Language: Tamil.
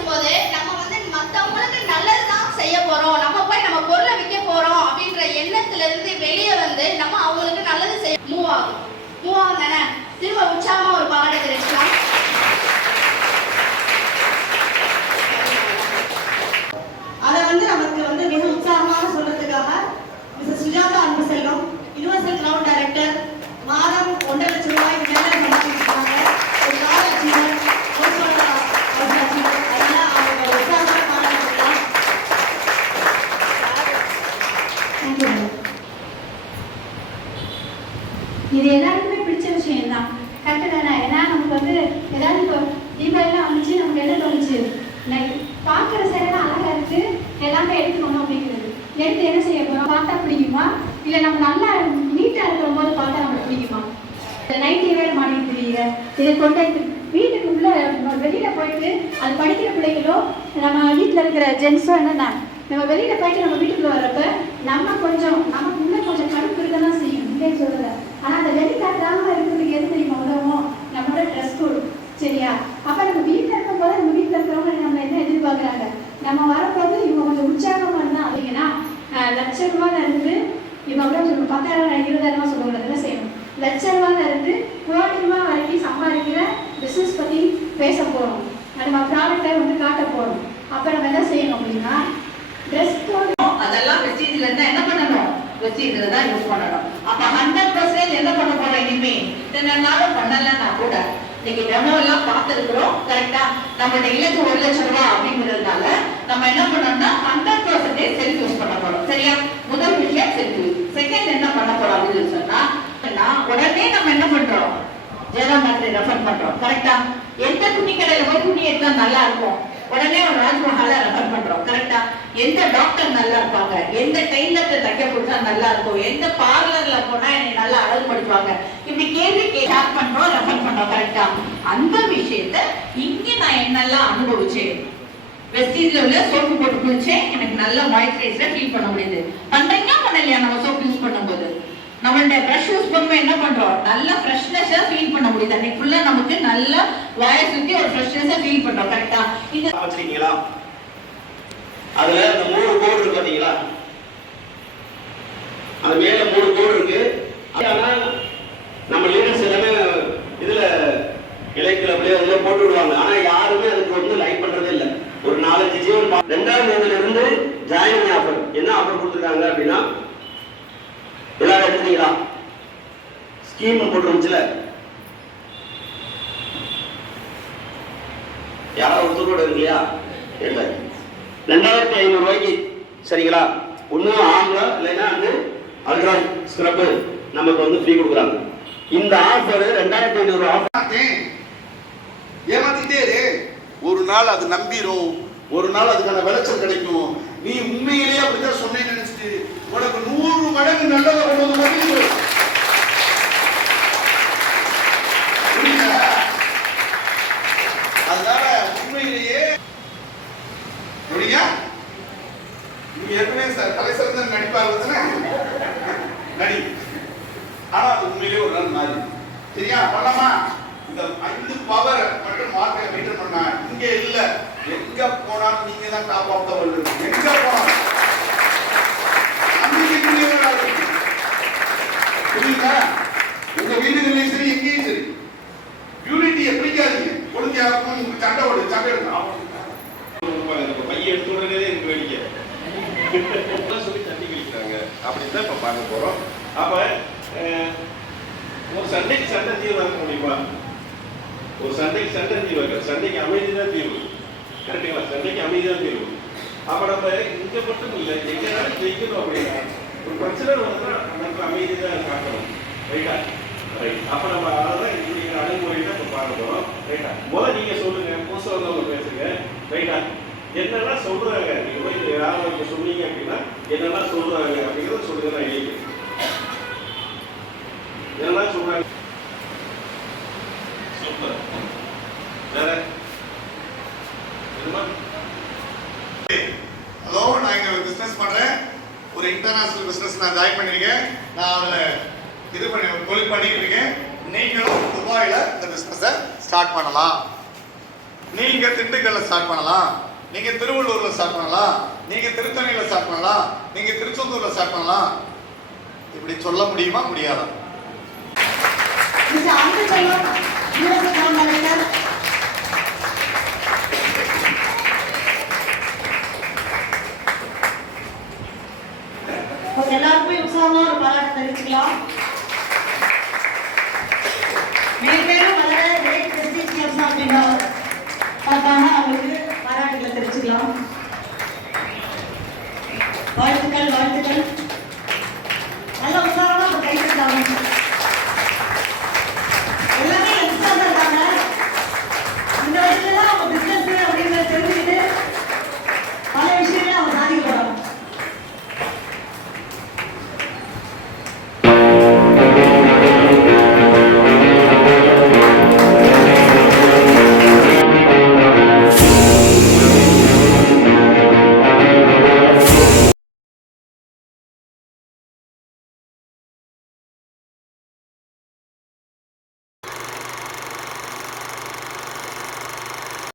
பேசும்போது நம்ம வந்து மற்றவங்களுக்கு நல்லதுதான் செய்ய போறோம், நம்ம போய் நம்ம பொருளை விற்க போறோம் அப்படின்ற எண்ணத்துல இருந்து வெளியே வந்து நம்ம அவங்களுக்கு நல்லது செய்ய மூவ் ஆகும் தானே. திரும்ப உற்சாகமா ஒரு பாராட்டை தெரிவிக்கலாம். அதை வந்து நமக்கு வந்து மிக உற்சாகமாக சொல்றதுக்காக மிஸ்ஸஸ் சுஜாதா அன்பு செல்வம் யுனிவர்சல் கிரவுண்ட் டைரக்டர் மாதம் 1.5 லட்சம் ரூபாய் மேல சம்பாதிச்சிருக்காங்க. ஒரு கால அச்சீவர் அதனால அவங்க உற்சாகமாக பாராட்டலாம். இது எல்லாருக்குமே பிடிச்ச விஷயம் தான், கரெக்டு தானே? ஏன்னா நமக்கு வந்து ஏதாவது இப்போ தீபாவளிலாம் வந்துச்சு, நமக்கு என்ன தோணுச்சு, பார்க்குற சேரெல்லாம் அழகாக இருக்குது, எல்லாமே எடுத்துக்கணும் அப்படிங்கிறது. எடுத்து என்ன செய்ய போகிறோம், பார்த்தா பிடிக்குமா, இல்லை நம்ம நல்லா நீட்டாக இருக்கிற போது பார்த்தா நமக்கு பிடிக்குமா? நைட்டி வேறு மாட்டிட்டு இதை கொண்டு வீட்டுக்கு உள்ள வெளியில் போயிட்டு அது படிக்கிற பிள்ளைகளோ நம்ம வீட்டில் இருக்கிற ஜென்ஸோ என்னென்னா நம்ம வெளியில் போயிட்டு நம்ம வீட்டுக்குள்ள வர்றப்ப நம்ம கொஞ்சம் நமக்கு இன்னும் கொஞ்சம் கடுப்பு இருக்க தான் செய்யும், இல்லைன்னு சொல்கிறத. ஆனால் அந்த வெளிக்காட்டாமல் இருக்கிறதுக்கு எது தெரியுமா உதவும்? நம்மளோட ட்ரெஸ் கோடு, சரியா? அப்போ நம்ம வீட்டில் இருக்கும்போது நம்ம வீட்டில் இருக்கிறவங்க நம்ம என்ன எதிர்பார்க்குறாங்க, நம்ம வரப்போது இவங்க கொஞ்சம் உற்சாகமாக இருந்தால் அப்படிங்கன்னா ₹1,00,000 இருந்து இவங்க கூட சொல்லுவோம் 10,000 20,000 சொல்லுவாங்க. என்ன செய்யணும், ₹1,00,000 இருந்து ₹1,00,000 வரைக்கும் சம்பாதிக்கிற பிஸ்னஸ் பற்றி பேச போகிறோம், நம்ம ப்ராடக்டை வந்து காட்ட போகிறோம். அப்போ நம்ம என்ன செய்யணும் அப்படின்னா ட்ரெஸ் கோடு அதெல்லாம் வெஸ்டீஜ்ல இருந்தா என்ன பண்ணணும், வெஸ்டீஜ்ல தான் யூஸ் பண்ணணும். அப்ப 100% என்ன பண்ண போறோம், இனிமே இத்தனை நாளும் பண்ணலன்னா கூட இன்னைக்கு டெமோ எல்லாம் பார்த்துருக்கிறோம், கரெக்டா? நம்மளோட இலக்கு ₹1,00,000 அப்படிங்கிறதுனால நம்ம என்ன பண்ணோம்னா 100% செல்ஃப் யூஸ் பண்ண போறோம், சரியா? முதல் விஷயம் செல்ஃப் யூஸ். செகண்ட் என்ன பண்ண போறோம் அப்படின்னு சொன்னா உடனே நம்ம என்ன பண்றோம், ஜெயராமேட்டரை ரெஃபர் பண்றோம், கரெக்டா? எந்த துணி கடையில போய் துணி எடுத்தா நல்லா இருக்கும், உடனே ஒரு ராஜ்மஹாலை ரெஃபர் பண்றோம், கரெக்டா? எந்த டாக்டர் நல்லா இருப்பாங்க, எந்த டைலர்ட்ட தைக்க கொடுத்தா நல்லா இருக்கும், எந்த பார்லர்ல போனா என்னை நல்லா அழகுபடுத்துவாங்க, இப்படி கேள்வி ஸ்டார்ட் பண்றோம், ரெஃபர் பண்றோம், கரெக்டா? அந்த விஷயத்த இங்க நான் என்னெல்லாம் அனுபவிச்சேன், வெஸ்டீஜ்ல உள்ள சோப்பு போட்டு குளிச்சேன், எனக்கு நல்ல மாய்ஸ்சரைசரை ஃபீல் பண்ண முடியுது. பண்றீங்களா பண்ணலையா? நம்ம சோப்பு யூஸ் பண்ணும்போது நம்மளுடைய ப்ரஷ் யூஸ் பண்ணும்போது என்ன பண்றோம், நல்ல ஃப்ரெஷ்னஸா ஃபீல் பண்ண முடியுது. அன்னைக்கு ஃபுல்லா நமக்கு நல்ல வாயை சுத்தி ஒரு ஃப்ரெஷ்னஸா ஃபீல் பண்றோம், கரெக்டா? இது வச்சிருக்கீங்களா? அதுல அந்த 3 கோடு இருக்கு பாத்தீங்களா? அது மேல 3 கோடு இருக்கு. ஆனா நம்ம லீடர்ஸ் எல்லாமே இதுல இலைக்குள்ள அப்படியே உள்ள போட்டு விடுவாங்க. ஆனா யாருமே அதுக்கு வந்து லைக் பண்றதே இல்லை. ஒரு 4-5 ஜீவன் 2ஆம் தேதியில இருந்து ஜாயினிங் ஆஃபர் என்ன ஆஃபர் கொடுத்துருக்காங்க அப்படின்னா, எல்லாரும் எடுத்தீங்களா? ஸ்கீம் போட்டுருந்துச்சுல, யாராவது ஒருத்தரோட இல்லையா? 2,500 ரூபாய்க்கு, சரிங்களா? ஒன்னும் ஆம்லா இல்லைன்னா வந்து அல்ட்ரா ஸ்க்ரப் நமக்கு வந்து ஃப்ரீ கொடுக்குறாங்க. இந்த ஆஃபர் 2,500 ஆஃபர் ஏமாத்திட்டே இரு, ஒரு நாள் அது நம்பிரும், ஒரு நாள் அதுக்கான விளைச்சல் கிடைக்கும். நீ உண்மையிலேயே அப்படிதான் சொன்னேன்னு நினைச்சிட்டு உனக்கு 100 மடங்கு நல்லதை கொண்டு வந்து பதிவு. அதனால உண்மையிலேயே நீ ஏற்கனவே தலை சிறந்த நடிப்பார்கள் தானே, நடி. ஆனா அது உண்மையிலேயே ஒரு நாள் மாறி, சரியா? பண்ணலாமா? இந்த 5 பவர் மட்டும் மார்க்கெட் மெயின்டைன் பண்ணா இங்க இல்ல, எங்க போனாலும் நீங்க தான் டாப் ஆஃப் தி வேர்ல்ட். எங்க போனாலும் புரியுதா? உங்க வீடுகள்லயும் சரி, எங்கேயும் சரி, யூனிட்டியை பிடிக்காதீங்க. ஒழுங்கா சண்டை ஓடு, சண்டை எடுக்கணும். பையன் எடுத்து உடனே எனக்கு வேடிக்கை சொல்லி தண்ணி கழிக்கிறாங்க அப்படின்னு தான் இப்ப பார்க்க போறோம். அப்ப ஒரு சண்டைக்கு சண்டை தீர்வு இருக்க முடியுமா? ஒரு சண்டைக்கு சண்டை தீர்வு இருக்க, சண்டைக்கு அமைதி தான் தீர்வு, கரெக்டுங்களா? சண்டைக்கு அமைதி தான் தீர்வு. அப்ப நம்ம இங்க மட்டும் இல்லை, எங்கேயாவது ஜெயிக்கணும் அப்படின்னா ஒரு பிரச்சனை வருதுன்னா நமக்கு அமைதி தான் காட்டணும், ரைட்டா? ரைட். அப்ப நம்ம அதான் இப்படி அணுகுமுறை தான் இப்ப பார்க்க போறோம், ரைட்டா? முதல்ல நீங்க சொல்லுங்க, புதுசாக வந்தவங்க பேசுங்க, ரைட்டா? என்னெல்லாம் சொல்றாங்க, நீங்க போய் யாரும் சொன்னீங்க அப்படின்னா என்னெல்லாம் சொல்றாங்க அப்படிங்கிறத சொல்லுங்க. நான் எழுதி என்னெல்லாம் சொல்றாங்க. சூப்பர். வேற ஹலோ, நான் இங்க பிசினஸ் பண்றேன், ஒரு இன்டர்நேஷனல் பிசினஸ் நான் ஜாயின் பண்ணிருக்கேன். நான் அதுல தொழில் பண்ணிட்டு இருக்கேன். நீங்களும் துபாயில இந்த பிசினஸை ஸ்டார்ட் பண்ணலாம். நீங்க திண்டுக்கல்ல ஸ்டார்ட் பண்ணலாம், நீங்க திருவள்ளூர்ல ஸ்டார்ட் பண்ணலாம், நீங்க திருத்தணியில ஸ்டார்ட் பண்ணலாம், நீங்க திருச்செந்தூர்ல ஸ்டார்ட் பண்ணலாம். இப்படி சொல்ல முடியுமா? முடியாதா? Mister Anbuselvam universal ground director. எல்லாருக்குமே உற்சாகமா ஒரு பாராட்டு தெரிவிச்சுக்கலாம். மேலும் வளர கிரேட் பிரஸ்டீஜ் கேம்ஸ் அப்படின்னா அவங்களுக்கு பாராட்டுகளை தெரிவிச்சுக்கலாம். வாழ்த்துக்கள் வாழ்த்துக்கள். நல்ல உற்சாகமா கைத்தட்டாங்க.